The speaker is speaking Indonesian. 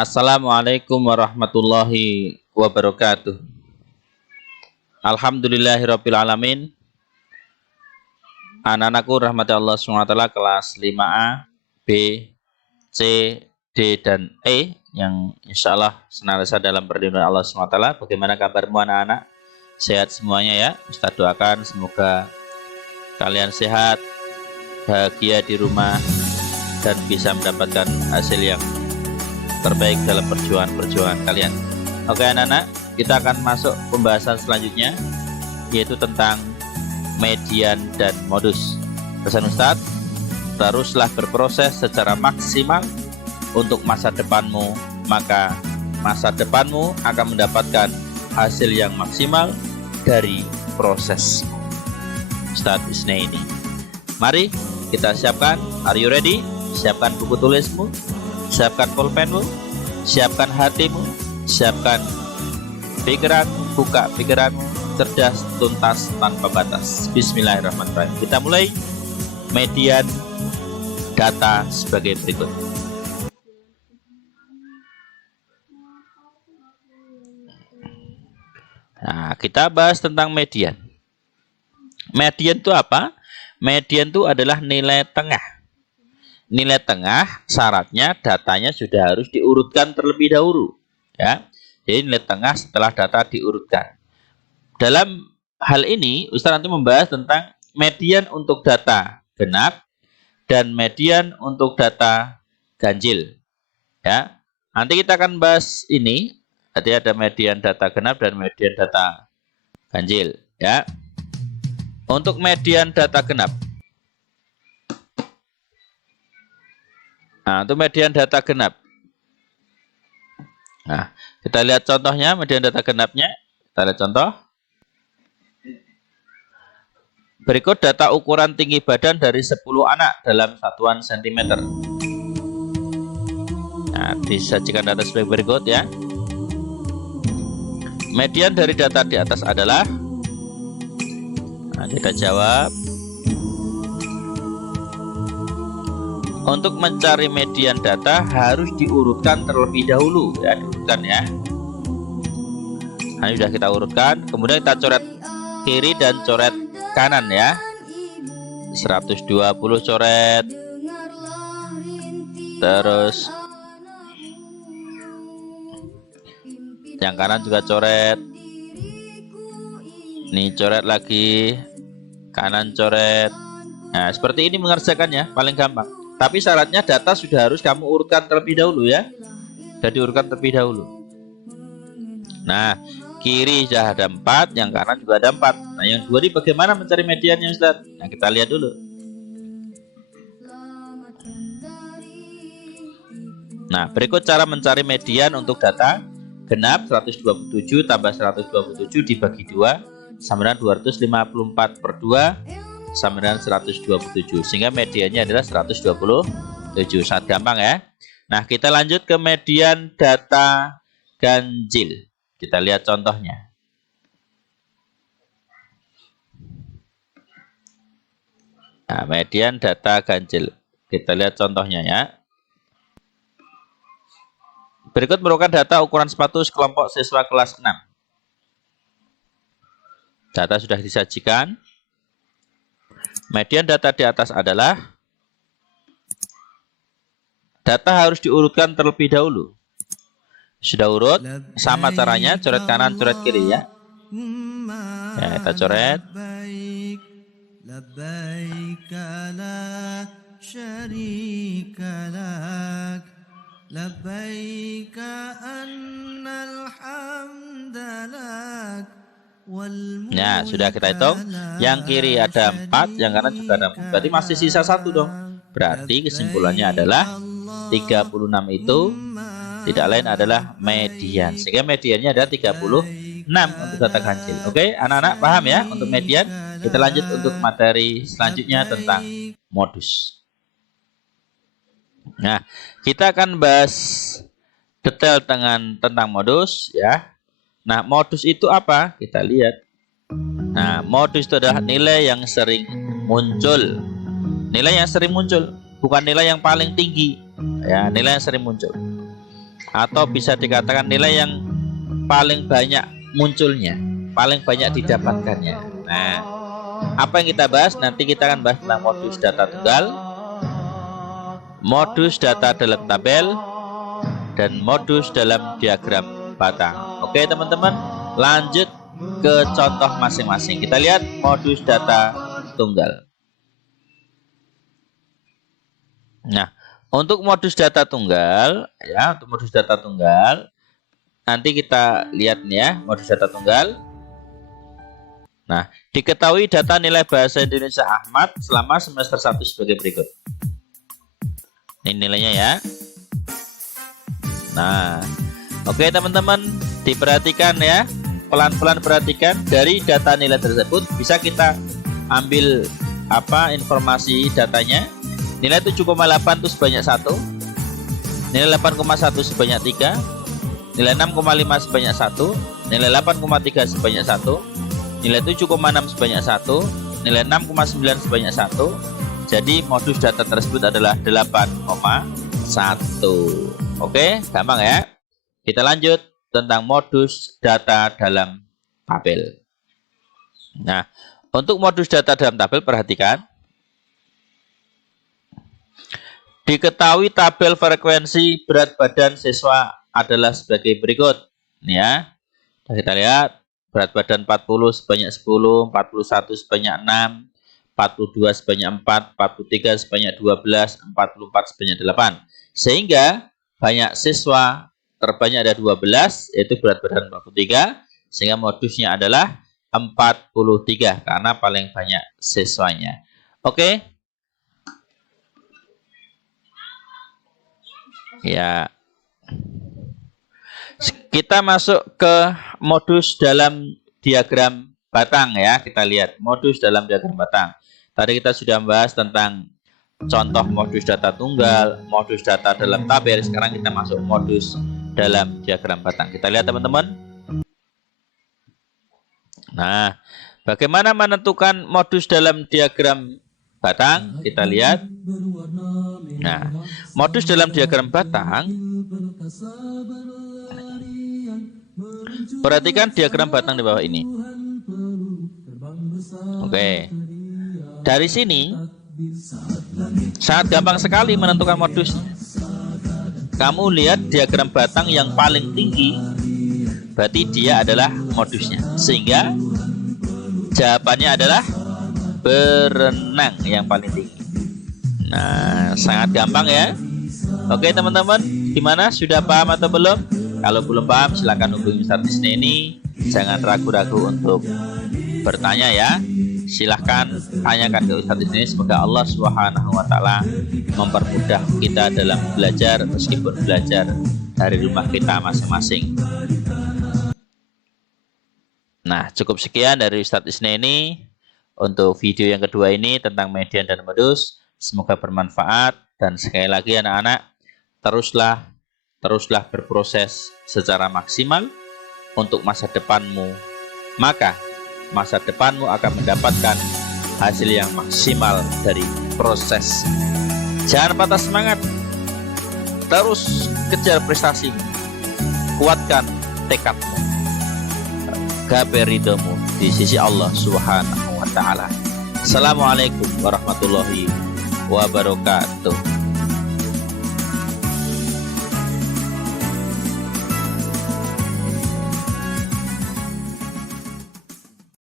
Assalamualaikum warahmatullahi wabarakatuh. Alhamdulillahirabbil alamin. Anak-anakku rahmati Allah SWT kelas 5A, B, C, D, dan E yang insya Allah senantiasa dalam perlindungan Allah SWT. Bagaimana kabarmu anak-anak? Sehat semuanya ya. Ustaz doakan semoga kalian sehat, bahagia di rumah, dan bisa mendapatkan hasil yang terbaik dalam perjuangan kalian. Oke anak-anak, kita akan masuk pembahasan selanjutnya, yaitu tentang median dan modus. Pesan Ustadz, teruslah berproses secara maksimal untuk masa depanmu, maka masa depanmu akan mendapatkan hasil yang maksimal dari proses. Ustadz Isne ini. Mari kita siapkan. Are you ready? Siapkan buku tulismu, siapkan pulpenmu, siapkan hatimu, siapkan pikiran, buka pikiran, cerdas, tuntas, tanpa batas. Bismillahirrahmanirrahim. Kita mulai median data sebagai berikut. Nah, kita bahas tentang median. Median itu apa? Median itu adalah nilai tengah. Nilai tengah syaratnya datanya sudah harus diurutkan terlebih dahulu, ya. Jadi nilai tengah setelah data diurutkan. Dalam hal ini Ustaz nanti membahas tentang median untuk data genap dan median untuk data ganjil, ya. Nanti kita akan bahas ini. Jadi ada median data genap dan median data ganjil, ya. Untuk median data genap. Nah, untuk median data genap. Nah, kita lihat contohnya median data genapnya. Kita lihat contoh. Berikut data ukuran tinggi badan dari 10 anak dalam satuan cm. Nah, disajikan data sebagai berikut ya. Median dari data di atas adalah. Nah, kita jawab. Untuk mencari median data harus diurutkan terlebih dahulu, ya, diurutkan ya. Nah, ini sudah kita urutkan, kemudian kita coret kiri dan coret kanan ya. 120 coret. Terus yang kanan juga coret. Nih coret lagi. Kanan coret. Nah, seperti ini mengerjakannya, paling gampang. Tapi syaratnya data sudah harus kamu urutkan terlebih dahulu ya. Sudah diurutkan terlebih dahulu. Nah, kiri sudah ada 4, yang kanan juga ada 4. Nah, yang dua ini bagaimana mencari mediannya Ustaz? Nah, kita lihat dulu. Nah, berikut cara mencari median untuk data genap 127 tambah 127 dibagi 2 sama dengan 254 per 2 sama dengan 127, sehingga mediannya adalah 127. Sangat gampang ya. Nah, kita lanjut ke median data ganjil. Kita lihat contohnya. Nah, median data ganjil. Kita lihat contohnya ya. Berikut merupakan data ukuran sepatu sekelompok siswa kelas 6. Data sudah disajikan. Median data di atas adalah. Data harus diurutkan terlebih dahulu. Sudah urut, sama caranya, coret kanan, coret kiri ya. Ya, kita coret. Nah, sudah kita hitung. Yang kiri ada 4, yang kanan juga ada 4. Berarti masih sisa 1 dong. Berarti kesimpulannya adalah 36 itu tidak lain adalah median. Sehingga mediannya adalah 36 untuk data ganjil. Oke, anak-anak paham ya untuk median? Kita lanjut untuk materi selanjutnya tentang modus. Nah, kita akan bahas detail tentang modus ya. Nah, modus itu apa? Kita lihat. Nah, modus itu adalah nilai yang sering muncul. Nilai yang sering muncul, bukan nilai yang paling tinggi. Ya, nilai yang sering muncul. atau bisa dikatakan nilai yang paling banyak munculnya, paling banyak didapatkannya. Nah, apa yang kita bahas? Nanti kita akan bahas tentang modus data tunggal, modus data dalam tabel, dan modus dalam diagram batang. Oke teman-teman, lanjut ke contoh masing-masing. Kita lihat modus data tunggal. Nah, untuk modus data tunggal, ya, untuk modus data tunggal, nanti kita lihat nih ya, modus data tunggal. Nah, diketahui data nilai bahasa Indonesia Ahmad selama semester 1 sebagai berikut. Ini nilainya ya. Nah, oke teman-teman, diperhatikan ya, pelan-pelan perhatikan dari data nilai tersebut bisa kita ambil informasi datanya. Nilai 7,8 itu sebanyak 1, nilai 8,1 sebanyak 3, nilai 6,5 sebanyak 1, nilai 8,3 sebanyak 1, nilai 7,6 sebanyak 1, nilai 6,9 sebanyak 1. Jadi modus data tersebut adalah 8,1. Oke, gampang ya. Kita lanjut tentang modus data dalam tabel. Nah, untuk modus data dalam tabel perhatikan. Diketahui tabel frekuensi berat badan siswa adalah sebagai berikut. Ini ya. Kita lihat berat badan 40 sebanyak 10, 41 sebanyak 6, 42 sebanyak 4, 43 sebanyak 12, 44 sebanyak 8. Sehingga banyak siswa terbanyak ada 12, yaitu berat badan 43, sehingga modusnya adalah 43 karena paling banyak siswanya. Oke. Ya. Kita masuk ke modus dalam diagram batang ya. Kita lihat modus dalam diagram batang. Tadi kita sudah membahas tentang contoh modus data tunggal, modus data dalam tabel. Sekarang kita masuk modus dalam diagram batang. Kita lihat teman-teman. Nah, bagaimana menentukan modus dalam diagram batang? Kita lihat. Nah, modus dalam diagram batang. Perhatikan diagram batang di bawah ini. Oke. Dari sini sangat gampang sekali menentukan modus. Kamu lihat diagram batang yang paling tinggi, berarti dia adalah modusnya. Sehingga jawabannya adalah berenang yang paling tinggi. Nah, sangat gampang ya. Oke teman-teman, gimana? Sudah paham atau belum? Kalau belum paham, silakan hubungi Ustadz Isneni. Jangan ragu-ragu untuk bertanya ya. Silahkan tanyakan ke Ustadz Isneni. Semoga Allah SWT mempermudah kita dalam belajar, meskipun belajar dari rumah kita masing-masing. Nah, cukup sekian dari Ustadz Isneni untuk video yang kedua ini tentang median dan modus. Semoga bermanfaat, dan sekali lagi anak-anak, teruslah berproses secara maksimal untuk masa depanmu. Maka masa depanmu akan mendapatkan hasil yang maksimal dari proses. Jangan patah semangat, terus kejar prestasi, kuatkan tekadmu, gapai ridhomu di sisi Allah Subhanahu wa Ta'ala. Assalamualaikum warahmatullahi wabarakatuh.